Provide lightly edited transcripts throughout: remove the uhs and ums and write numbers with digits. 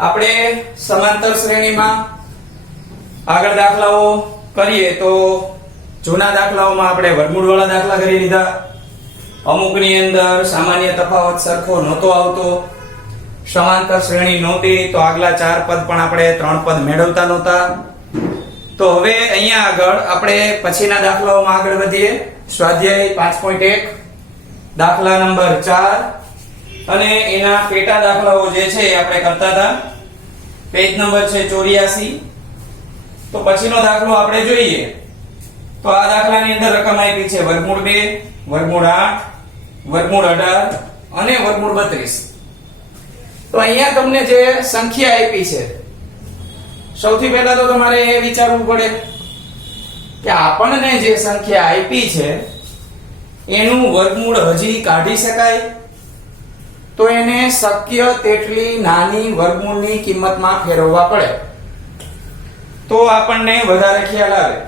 આપણે સમાંતર શ્રેણીમાં આગળ દાખલાઓ કરીએ તો જૂના દાખલાઓમાં આપણે વર્ગમૂળ વાળા દાખલા કરી લીધા. અમુકની અંદર સામાન્ય તફાવત સરખો નહોતો આવતો, સમાંતર શ્રેણી નહોતી, તો આગલા 4 પદ પણ આપણે 3 પદ મેળવતા નહોતા. તો હવે અહીંયા આગળ આપણે પછીના દાખલાઓમાં આગળ વધીએ. સ્વાધ્યાય 5.1 દાખલા નંબર 4 અને એના પેટા દાખલાઓ જે છે આપણે કરતા હતા. પેજ નંબર છે 84. તો પછીનો દાખલો આપણે જોઈએ તો આ દાખલાની અંદર રકમ આપી છે વર્ગમૂળ 2, વર્ગમૂળ 8, વર્ગમૂળ 18 અને વર્ગમૂળ 32. તો અહીંયા તમને જે સંખ્યા આપી છે, સૌથી પહેલા તો તમારે એ વિચારવું પડે કે આપણને જે સંખ્યા આપી છે એનું વર્ગમૂળ હજી કાઢી શકાય? તો એને શક્ય તેટલી નાની વર્ગમૂળની કિંમતમાં ફેરવવા પડે તો આપણને વધારે ખ્યાલ આવે.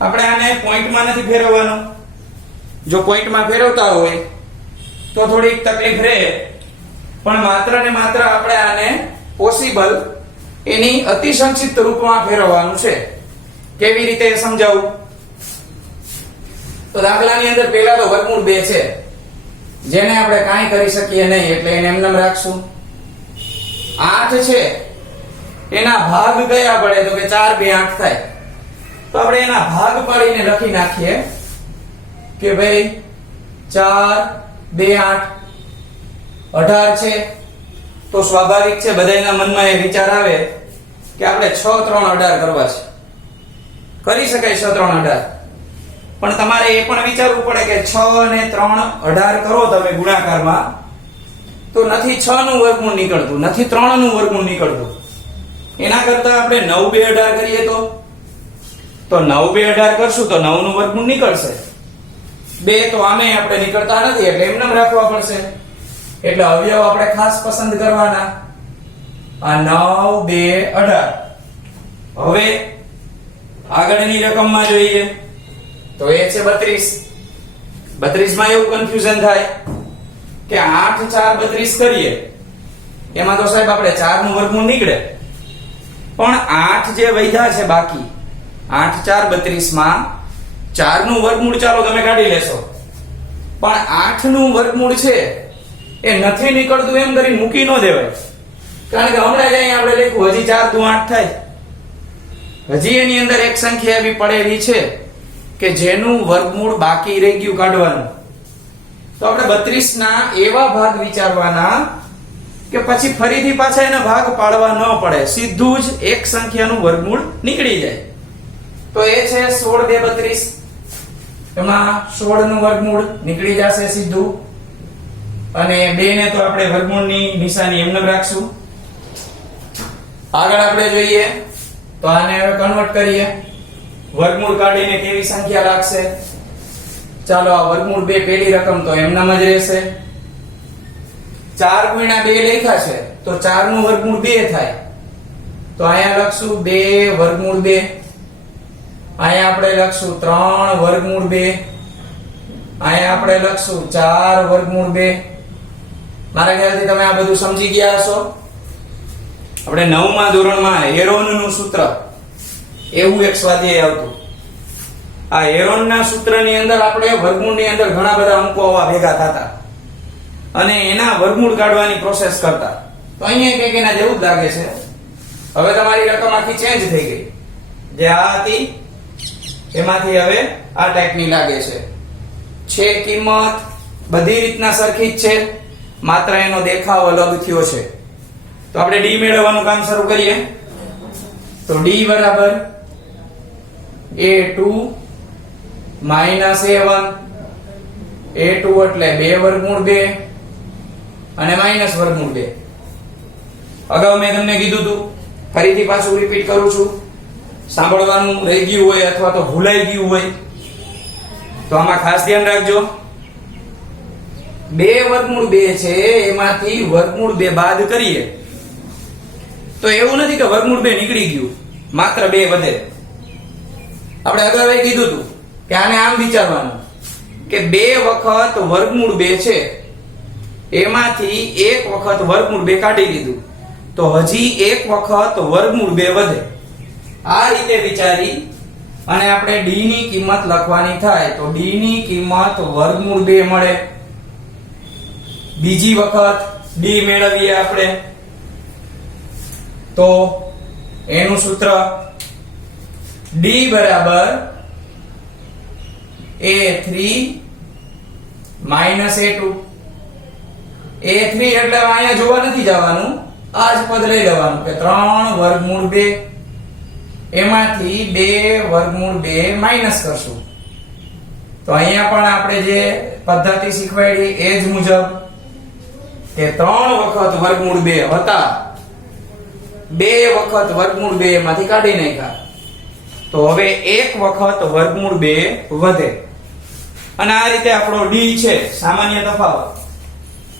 આપણે આને પોઈન્ટમાં નથી ફેરવવાનું. જો પોઈન્ટમાં ફેરવતા હોય તો થોડીક તકલીફ રહે, પણ માત્ર ને માત્ર આપણે આને પોસિબલ એની અતિ સંક્ષિપ્ત રૂપમાં ફેરવવાનું છે. કેવી રીતે સમજાવું? તો દાખલાની અંદર પહેલા તો વર્ગમૂળ 2 છે જેને આપણે કાંઈ કરી શકીએ નહીં, એટલે એને એમનેમ રાખશું. 8 છે એના ભાગ કયા પડે? તો કે 4 2 8 થાય. તો આપણે એના ભાગ પાડીને લખી નાખીએ કે ભાઈ 4 2 8 18 છે. તો સ્વાભાવિક છે બધાયના મનમાં એ વિચાર આવે કે આપણે 6 3 18 કરવા છે. કરી શકાય 6 3 18, પણ તમારે એ પણ વિચારવું પડે કે 6 અને 3 18 કરો તમે ગુણાકારમાં તો નથી 6 નું વર્ગમૂળ નીકળતું, નથી 3 નું વર્ગમૂળ નીકળતું. એના કરતા આપણે 9 2 18 કરીએ તો 9 2 18 કરશું તો 9 નું વર્ગમૂળ નીકળશે. 2 તો આમે આપણે નીકળતા નથી એટલે એમનેમ રાખવા પડશે. એટલે અવયવ આપણે ખાસ પસંદ કરવાના. આ 9 2 18. હવે આગળની રકમમાં જોઈએ તો એ છે 32. 32 માં એવું કન્ફ્યુઝન થાય કે 8 4 32 કરીએ એમાં તો સાહેબ આપણે 4 નું વર્ગમૂળ નીકળે, પણ 8 જે વધ્યા છે બાકી 8 4 32 માં 4 નું વર્ગમૂળ ચાલો તમે કાઢી લેશો, પણ 8 નું વર્ગમૂળ છે એ નથી નીકળતું એમ કરી મૂકી ન દેવાય. કારણ કે હમણાં જ અહીંયા આપણે લખ્યું હજી 4 દુ 8 થાય. હજી એની અંદર એક સંખ્યા એવી પડેલી છે કે જેનું વર્ગમૂળ બાકી રહી ગયું કાઢવાનું. તો આપણે 32 ના એવા ભાગ વિચારવાના કે પછી ફરીથી પાછા એના ભાગ પાડવા ન પડે, સીધું જ એક સંખ્યાનું વર્ગમૂળ નીકળી જાય. તો એ છે 16 2 32. એમાં 16 નું વર્ગમૂળ નીકળી જશે સીધું, અને 2 ને તો આપણે વર્ગમૂળની નિશાની એમને રાખશું. આગળ આપણે જોઈએ તો આને હવે કન્વર્ટ કરીએ. વર્ગમૂળ કાઢીને કેવી સંખ્યા લાગશે? ચાલો આ વર્ગમૂળ 2 પેલી રકમ તો એમનામ જ રહેશે. 4 ગુણ્યા 2 લખ્યા છે તો 4 નું વર્ગમૂળ 2 થાય. તો અહીંયા લખશું 2 વર્ગમૂળ 2. અહીંયા આપણે લખશું 3 વર્ગમૂળ 2. અહીંયા આપણે લખશું 4 વર્ગમૂળ 2. મારા ખ્યાલથી તમે આ બધું સમજી ગયા હશો. આપણે 9મા ધોરણમાં હેરોનનું સૂત્ર એવું એક સ્વાધ્યાય આવતું. આ હેરોનના સૂત્રની અંદર આપણે વર્ગમૂળની અંદર ઘણા બધા અંકો આવા ભેગા થતા અને એના વર્ગમૂળ કાઢવાની પ્રોસેસ કરતા. તો અહીંયા કંઈક એના જેવું જ લાગે છે. હવે તમારી રકમ આખી ચેન્જ થઈ ગઈ. જે આ હતી એમાંથી હવે આ ટાઈપની લાગે છે. કિંમત બધી રીતના સરખી જ છે, માત્ર એનો દેખાવ અલગ થયો છે. તો આપણે ડી મેળવવાનું કામ શરૂ કરીએ. તો ડી બરાબર a2 માઈનસ a1. a2 એટલે 2 વર્ગમૂળ 2 અને માઈનસ વર્ગમૂળ 2. અગાઉ મેં તમને કીધું હતું, ફરીથી પાછું રિપીટ કરું છું. સાંભળવાનું રહી ગયું હોય અથવા તો ભૂલાઈ ગયું હોય તો આમાં ખાસ ધ્યાન રાખજો. 2 વર્ગમૂળ 2 છે એમાંથી વર્ગમૂળ 2 બાદ કરીએ તો એવું નથી કે વર્ગમૂળ 2 નીકળી ગયું, માત્ર 2 વધે. આપણે અગાઉ કીધું હતું કે આને આમ વિચારવાનું કે 2 વખત વર્ગમૂળ 2 છે એમાંથી 1 વખત વર્ગમૂળ 2 કાઢી લીધું તો હજી એક વખત વર્ગમૂળ 2 વધે. આ રીતે વિચારી અને આપણે d ની કિંમત લખવાની થાય તો d ની કિંમત વર્ગમૂળ 2 મળે. બીજી વખત d મેળવીએ આપણે તો એનું સૂત્ર d બરાબર a3 a2. a3 એટલે અહીંયા જોવા નથી જવાનું, આ જ પદ લઈ લેવાનું કે 3 વર્ગમૂળ 2 એમાંથી 2 વર્ગમૂળ 2 માઈનસ કરશું. તો અહીંયા પણ આપણે જે પદ્ધતિ શીખવાડી એ જ મુજબ કે 3 વખત વર્ગમૂળ 2 હતા, 2 વખત વર્ગમૂળ 2 માંથી કાઢી નાખ્યા. તો હવે એક વખત વર્ગમૂળ 2 વધે અને આ રીતે આપણો d છે સામાન્ય તફાવત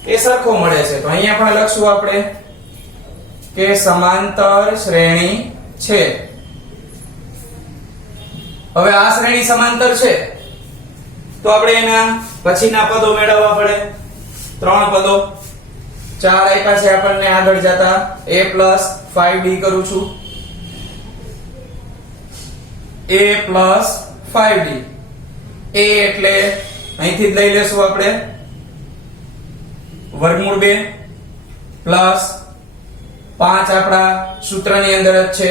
એ સરખો મળે છે. તો અહીંયા પણ લખશું આપણે કે સમાંતર શ્રેણી છે. હવે આ શ્રેણી સમાંતર છે તો આપણે એના પછીના પદો મેળવવા પડે. 3 પદો 4 આપ્યા છે આપણને આગળ જતા a + 5d કરું છું. a + 5d. a એટલે અહીંથી જ લઈ લેશું આપણે વર્ગમૂળ 2 પ્લસ 5 આપણા સૂત્રની અંદર જ છે.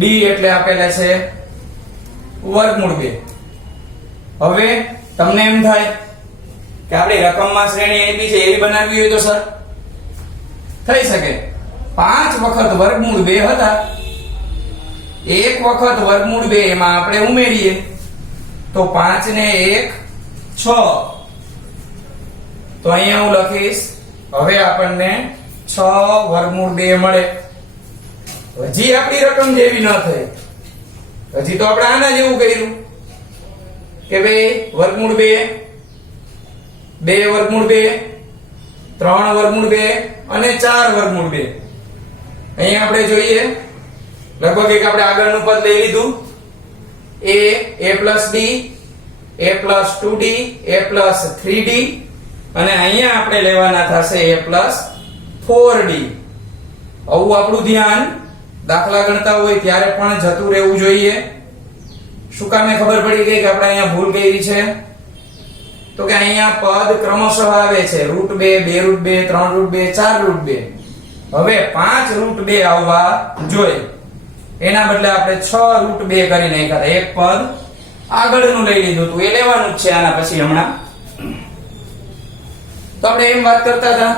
d એટલે આપેલા છે વર્ગમૂળ 2. હવે તમને એમ થાય કે આપણી રકમમાં શ્રેણી આપી છે એવી બનાવવી હોય તો સર થઈ શકે. 5 વખત વર્ગમૂળ 2 હતા, એક વખત વર્ગમૂળ 2 એમાં આપણે ઉમેરીએ તો 5 ને 1 6. તો અહીંયા હું લખીશ હવે આપણને 6 વર્ગમૂળ 2 મળે. હજી આપણી રકમ જેવી ન થઈ, હજી તો આપણે આના જેવું કર્યું કે ભાઈ વર્ગમૂળ 2 2 વર્ગમૂળ 2 3 વર્ગમૂળ 2 અને 4 વર્ગમૂળ 2. અહીંયા આપણે જોઈએ લગભગ એક આપણે આગળનું પદ લઈ લીધું a + d a + 2d a + 3d અને અહીંયા આપણે લેવાના થશે a + 4d. આવું આપણું ધ્યાન દાખલા ગણતા હોય ત્યારે પણ જતું રહેવું જોઈએ. શું કામે ખબર પડી ગઈ કે આપણે અહીંયા ભૂલ કરી છે? તો કે અહીંયા પદ ક્રમશઃ આવે છે √2 2√2 3√2 4√2. હવે 5√2 આવવા જોઈએ, એના બદલે આપણે 6√2 કરી નાખ્યા. એક પદ આગળનું લઈ લીધું હતું, એ લેવાનું જ છે આના પછી હમણાં. તો આપણે એમ વાત કરતા હતા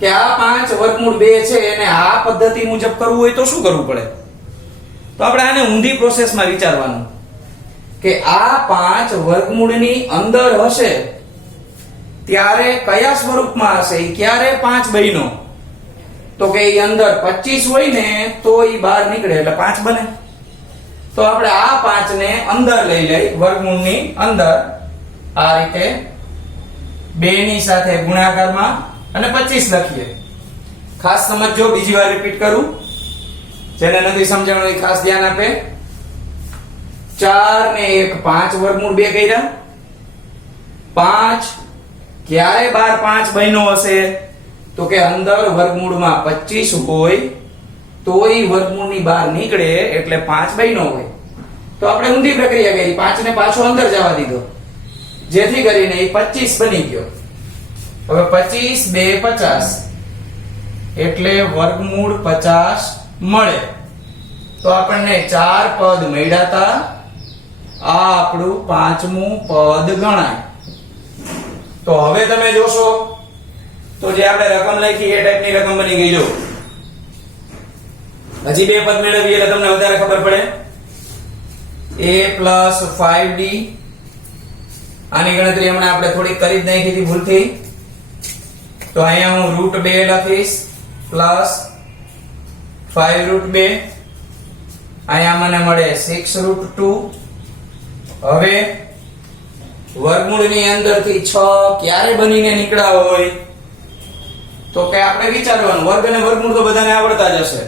કે આ 5 વર્ગમૂળ 2 છે એને આ પદ્ધતિ મુજબ કરવું હોય તો શું કરવું પડે? તો આપણે આને ઊંધી પ્રોસેસમાં વિચારવાનું કે આ 5 વર્ગમૂળની અંદર હશે ત્યારે કયા સ્વરૂપમાં હશે, ક્યારે 5 બન્યો? તો કે એ અંદર 25 હોય ને તો એ બહાર નીકળે એટલે 5 બને. તો આપણે આ 5 ને અંદર લઈ લઈ વર્ગમૂળની અંદર, આ રીતે 2 ની સાથે ગુણાકારમાં અને 25 લખીએ. ખાસ સમજો, બીજી વાર રિપીટ કરું, જેને નથી સમજાણું એ ખાસ ધ્યાન આપે. 4 ને 1 5 વર્ગમૂળ 2 કર્યા. 5 ક્યારે બહાર 5 બન્યો હશે? તો કે અંદર વર્ગમૂળમાં 25 હોય તોય વર્ગમૂળની બહાર નીકળે એટલે 5 બન્યો હોય. તો આપણે ઊંધી પ્રક્રિયા કરી, 5 ને પાછો અંદર જવા દીધો જેથી કરીને એ 25 બની ગયો. હવે 25 2 50 એટલે વર્ગમૂળ 50 મળે. તો આપણને 4 પદ મળ્યા હતા. આ આપણું 5મું પદ ગણાય. તો હવે તમે જોશો તો જે આપણે રકમ લખી એ ટાઈપની રકમ બની ગઈ. જો હજી 2 પદ મેળવીએ એટલે તમને વધારે ખબર પડે. a + 5d આની ગણતરી હમણાં આપણે થોડીક કરી જ નાખી હતી ભૂલથી. તો અહીંયા હું √2 લખીશ પ્લસ 5√2. અહીંયા મને મળે 6√2. હવે વર્ગમૂળની અંદરથી 6 ક્યારે બનીને નીકળ્યા હોય? તો કે આપણે વિચારવાનું, વર્ગ અને વર્ગમૂળ તો બધાને આવડતા જ હશે,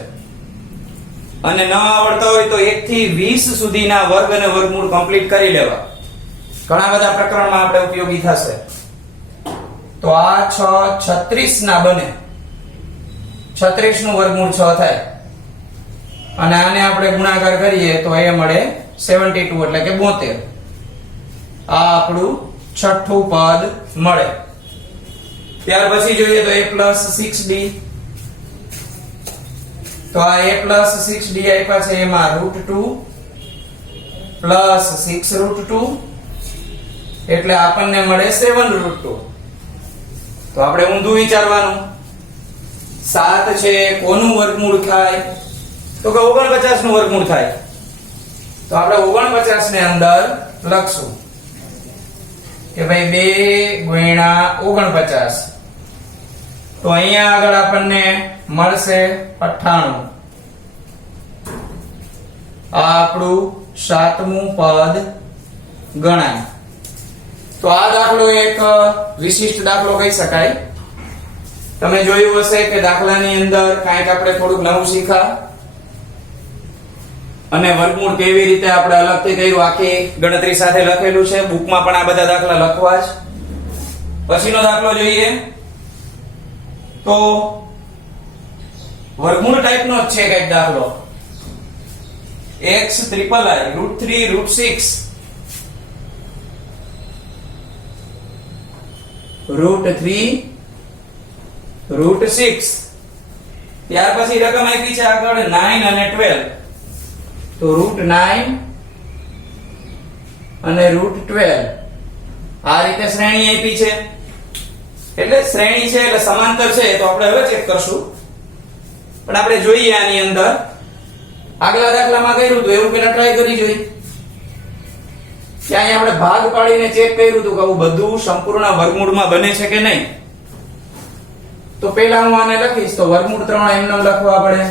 અને ન આવડતા હોય તો 1 થી 20 સુધીના વર્ગ અને વર્ગમૂળ કમ્પ્લીટ કરી લેવા. ઘણા બધા પ્રકરણમાં આપણે ઉપયોગી થશે. તો આ 6 36 ના બને. 36 નું વર્ગમૂળ 6 થાય અને આને આપણે ગુણાકાર કરીએ તો એ મળે 72 એટલે કે 72. આ આપણું છઠ્ઠું પદ મળે. ત્યાર પછી જોઈએ તો a + 6d. તો આ a + 6d આપ્યા છે, એમાં √2 + 6 √2 એટલે આપણને મળે 7 √2. તો આપણે ઊંધું વિચારવાનું. 7 છે કોનું વર્ગમૂળ થાય? તો કે 49 નું વર્ગમૂળ થાય. તો આપણે 49 ને અંદર લખશું કે ભાઈ 2 * 49. તો અહીંયા આગળ આપણને મળશે 98. આ આપણું 7મું પદ ગણાય. તો આ દાખલો એક વિશિષ્ટ દાખલો કહી શકાય. તમે જોયું હશે કે દાખલાની અંદર કાંઈક આપણે થોડુંક નવું શીખ્યા અને વર્ગમૂળ કેવી રીતે આપણે અલગથી કર્યું, આખી ગણતરી સાથે લખેલું છે. બુકમાં પણ આ બધા દાખલા લખવા જ. પછીનો દાખલો જોઈએ તો વર્ગમૂળ ટાઈપનો જ છે કઈક દાખલો. x √3 √6 √6. ત્યાર પછી રકમ આપી છે આગળ 9 અને 12. તો √9 અને √12 આ રીતે શ્રેણી આપી છે. એટલે શ્રેણી છે એટલે સમાંતર છે. તો આપણે હવે ચેક કરશું, પણ આપણે જોઈએ આની અંદર આગલા દાખલામાં કર્યું તો એવું પેલા ટ્રાય કરી જોઈએ. ત્યાં આપણે ભાગ પાડીને ચેક કર્યું હતું કે આવું બધું સંપૂર્ણ વર્ગમૂળમાં બને છે કે નહીં. તો પહેલા હું આને લખીશ તો વર્ગમૂળ 3 એમને લખવા પડે.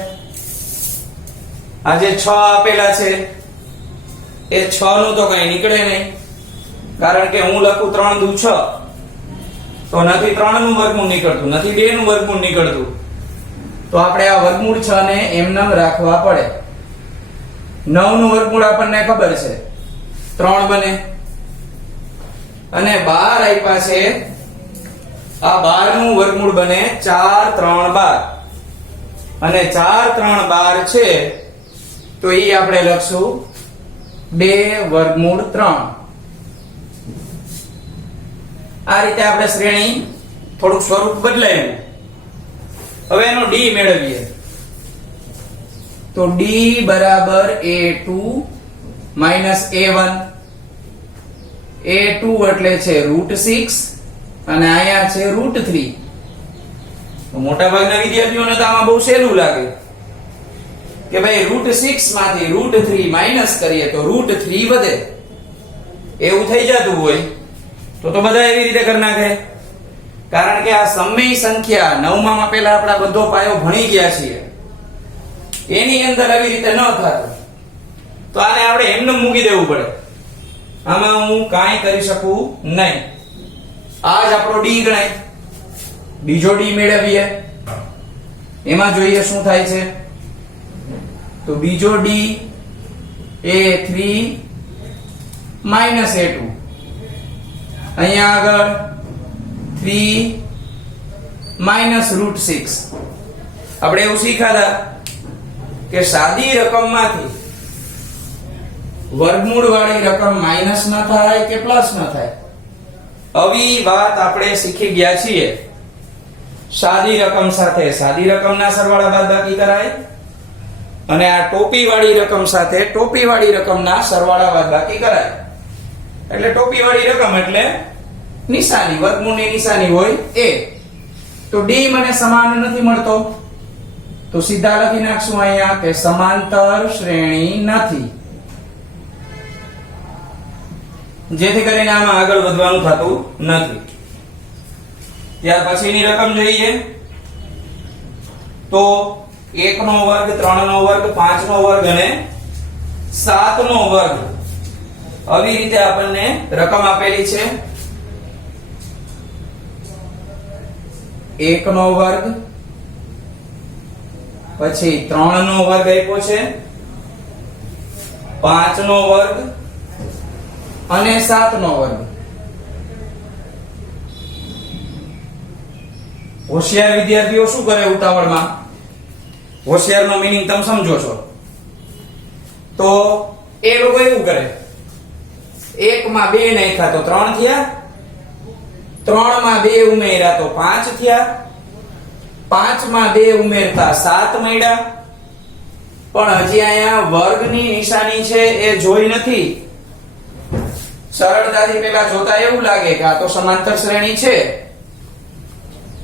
આ જે 6 આપેલા છે એ 6 નું તો કઈ નીકળે નહીં, કારણ કે હું લખું 3 દુ 6 તો નથી 3 નું વર્ગમૂળ નીકળતું, નથી 2 નું વર્ગમૂળ નીકળતું. તો આપણે આ વર્ગમૂળ 6 ને એમને રાખવા પડે. 9 નું વર્ગમૂળ આપણને ખબર છે 3 બને અને 12 આપ્યા છે. આ 12 નું વર્ગમૂળ બને 4 3 12 અને 4 3 12 છે તો ઈ આપણે લખશું 2√3. આ રીતે આપણે શ્રેણી થોડુંક સ્વરૂપ બદલાયું. હવે એનો d મેળવીએ તો d બરાબર a2 માઈનસ a1. a2 એટલે છે √6 અને અહીંયા છે √3. મોટા ભાગના વિદ્યાર્થીઓને તો આમાં બહુ સહેલું લાગે કે ભાઈ √6 માંથી √3 માઈનસ કરીએ તો √3 વધે. એવું થઈ જતું હોય તો બધા એવી રીતે કરી નાખે, કારણ કે આ સમય સંખ્યા 9માં આપેલા આપણા બધો પાયો ભણી ગયા છીએ, એની અંદર આવી રીતે ન થતું. તો આને આપણે એમને મૂકી દેવું પડે. આમાં હું કાંઈ કરી શકું નહીં. આ જ આપણો d ગણાય. બીજો d મેળવીએ, એમાં જોઈએ શું થાય છે. તો બીજો d a3 માઈનસ a2. અહીંયા આગળ 3 માઈનસ √6. આપણે એવું શીખ્યા કે સાદી રકમમાંથી વર્ગમૂળ વાળી રકમ માઈનસ ન થાય કે પ્લસ ન થાય. આવી વાત આપણે શીખી ગયા છીએ. સાદી રકમ સાથે સાદી રકમના સરવાળા બાદબાકી કરાય અને આ ટોપી વાળી રકમ સાથે ટોપી વાળી રકમના સરવાળા બાદબાકી કરાય. એટલે ટોપી વાળી રકમ એટલે નિશાની, વર્ગમૂળની નિશાની હોય એ. તો d મને સમાન નથી મળતો તો સીધા લખી નાખશું અહીંયા કે સમાંતર શ્રેણી નથી, જેથી કરીને આમાં આગળ વધવાનું થતું નથી. ત્યાર પછીની રકમ જોઈએ તો 1 નો વર્ગ, 3 નો વર્ગ, 5 નો વર્ગ અને 7 નો વર્ગ. આવી રીતે આપણને રકમ આપેલી છે. 1 નો વર્ગ, પછી 3 નો વર્ગ આપ્યો છે, 5 નો વર્ગ અને 7 નો વર્ગ. હોશિયાર વિદ્યાર્થીઓ શું કરે ઉતાવળમાં હોશિયારનો મીનિંગ તમે સમજો છો. તો એ લોકો એવું કરે, 1 માં 2 નાખ્યા તો 3 થયા, 3 માં 2 ઉમેર્યા તો 5 થયા, 5 માં 2 ઉમેરતા 7 મળ્યા. પણ હજી અહીંયા વર્ગની નિશાની છે એ જોઈ નથી. સરળતાથી પેલા જોતા એવું લાગે કે આ તો સમાંતર શ્રેણી છે,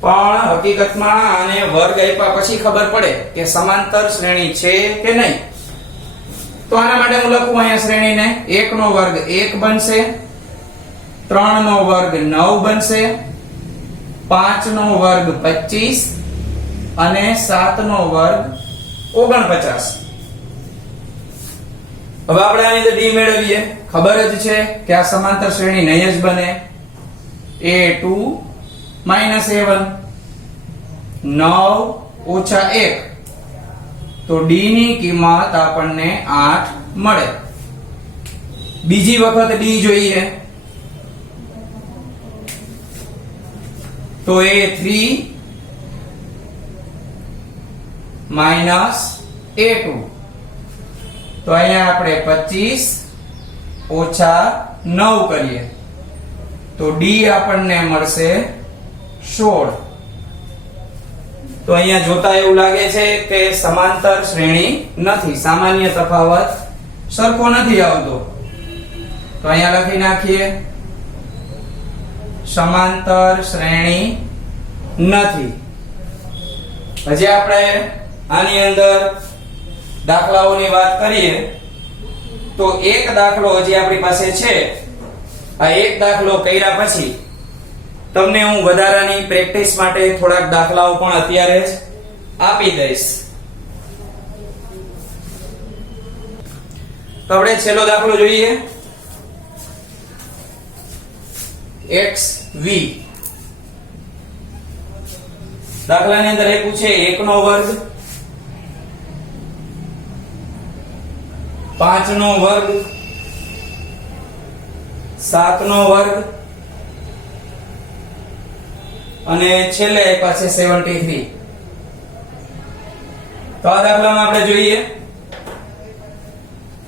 પણ હકીકતમાં આને વર્ગ આપ્યા પછી ખબર પડે કે સમાંતર શ્રેણી છે કે નહીં. તો આના માટે હું લખું અહીંયા શ્રેણીને 1 નો વર્ગ 1 બનશે, 3 નો વર્ગ 9 બનશે, 5 નો વર્ગ 25 અને 7 નો વર્ગ 49. હવે આપણે આની અંદર ડી મેળવીએ. ખબર જ છે કે આ સમાંતર શ્રેણી નહીં જ બને. a2 a1 9 ઓછા 1 તો d ની કિંમત આપણને 8 મળે. બીજી વખત d જોઈએ તો a3 a2 તો અહીંયા આપણે 25 ઓછા 9 કરીએ તો d આપણને મળશે 16. તો અહીંયા જોતા એવું લાગે છે કે સમાંતર શ્રેણી નથી, સામાન્ય તફાવત સરખો નથી આવતો. તો અહીંયા લખી નાખીએ સમાંતર શ્રેણી નથી. હજી આપણે આની અંદર દાખલાઓની વાત કરીએ તો એક દાખલો હજી આપણી પાસે છે. આ એક દાખલો કર્યા પછી તમને હું વધારાની પ્રેક્ટિસ માટે થોડાક દાખલાઓ પણ અત્યારે જ આપી દઈશ. તો આપણે છેલ્લો દાખલો જોઈએ. xv દાખલાની અંદર એ પૂછે 1 નો વર્ગ 5 નો વર્ગ 7 નો વર્ગ અને છેલ્લે આપ્યા છે 73. તો આ દાખલામાં આપણે જોઈએ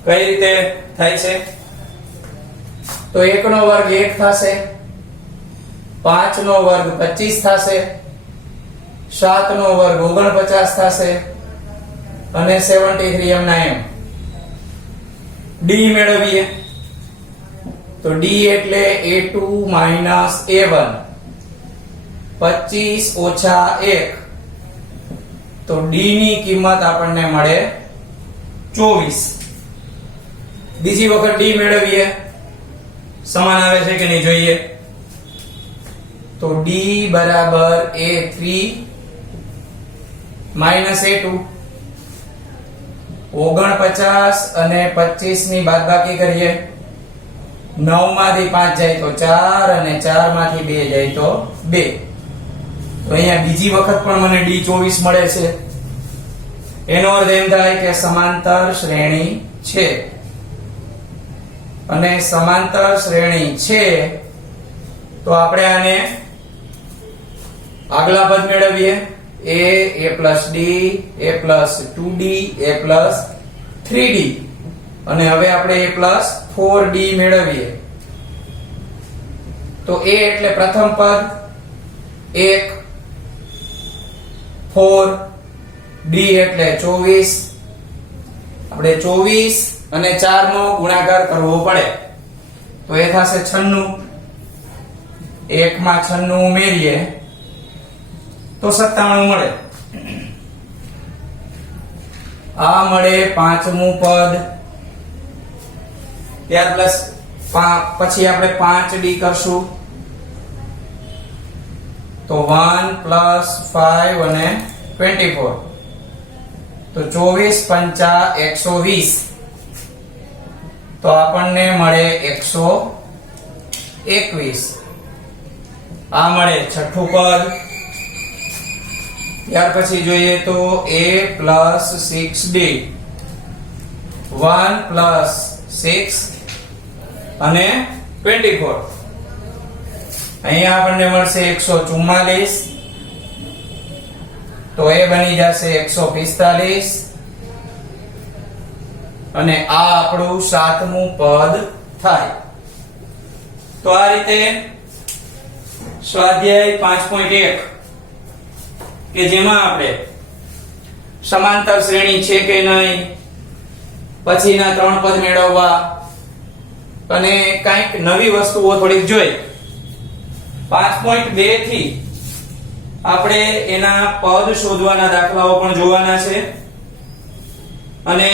કઈ રીતે થાય છે. તો 1 નો વર્ગ 1 થશે, 5 નો વર્ગ 25 થશે, 7 નો વર્ગ 49 થશે અને 73 એમના એમ. d મેળવીએ તો d એટલે a2 a1 25 ઓછા 1 તો d ની કિંમત આપણને મળે 24. બીજી વખત d મેળવીએ, સમાન આવે છે કે નહીં જોઈએ. તો d બરાબર a3 a2 49 અને 25 ની બાદબાકી કરીએ. 9 માંથી 5 જાય તો 4 અને 4 માંથી 2 જાય તો 2. તો અહીંયા બીજી વખત પણ મને d 24 મળે છે. એનો અર્થ એમ થાય કે સમાંતર શ્રેણી છે. અને સમાંતર શ્રેણી છે તો આપણે આને આગલા પદ મેળવીએ. a plus d a plus 2d a plus 3d અને હવે આપણે a plus 4d મેળવીએ. તો a એટલે પ્રથમ પદ 1 4 d એટલે 24. આપણે 24 અને 4 નો ગુણાકાર કરવો પડે તો એ થશે 96. 1 માં 96 ઉમેરીએ તો 97 મળે. આ મળે પાંચમું પદ. ત્યાર પ્લસ પછી આપણે 5d કરશું તો 1 plus 5 અને 24 તો 24 પંચા 120 તો આપણને મળે 121. આ મળે છઠ્ઠું પદ. ત્યાર પછી જોઈએ તો a plus 6d 1 plus 6 અને 24 અહીંયા આપણને મળશે 144. તો એ બની જશે 145 અને આ આપણું 7મું પદ થાય. તો આ રીતે સ્વાધ્યાય 5.1 કે જેમાં આપણે સમાંતર શ્રેણી છે કે નહીં, પછીના 3 પદ મેળવવા અને કંઈક નવી વસ્તુઓ થોડીક જોઈ. 5.2 થી આપણે એના પદ શોધવાના દાખલાઓ પણ જોવાના છે અને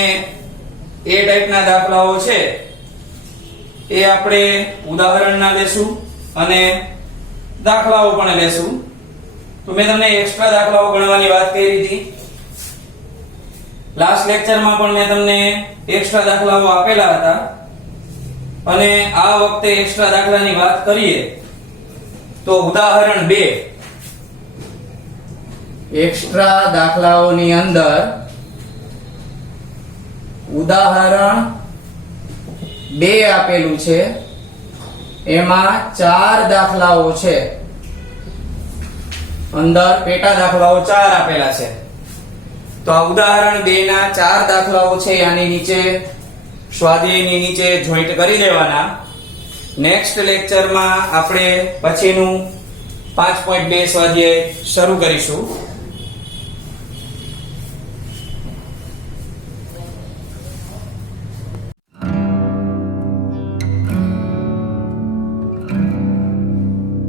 એ ટાઈપના દાખલાઓ છે એ આપણે ઉદાહરણના લેશું અને દાખલાઓ પણ લેશું. તો મેં તમને એક્સ્ટ્રા દાખલાઓ ગણવાની વાત કરી હતી. લાસ્ટ લેક્ચરમાં પણ મેં તમને એક્સ્ટ્રા દાખલાઓ આપેલા હતા અને આ વખતે એક્સ્ટ્રા દાખલાની વાત કરીએ તો ઉદાહરણ 2 એક્સ્ટ્રા દાખલાઓની અંદર ઉદાહરણ 2 આપેલું છે. એમાં 4 દાખલાઓ છે. અંદર પેટા દાખલાઓ 4 આપેલા છે. તો આ ઉદાહરણ 2 ના 4 દાખલાઓ છે આની નીચે સ્વાધ્યાયની નીચે જોઈન્ટ કરી દેવાના. નેક્સ્ટ લેક્ચરમાં આપણે પછીનું 5.2 સ્વાધ્યાય શરૂ કરીશું.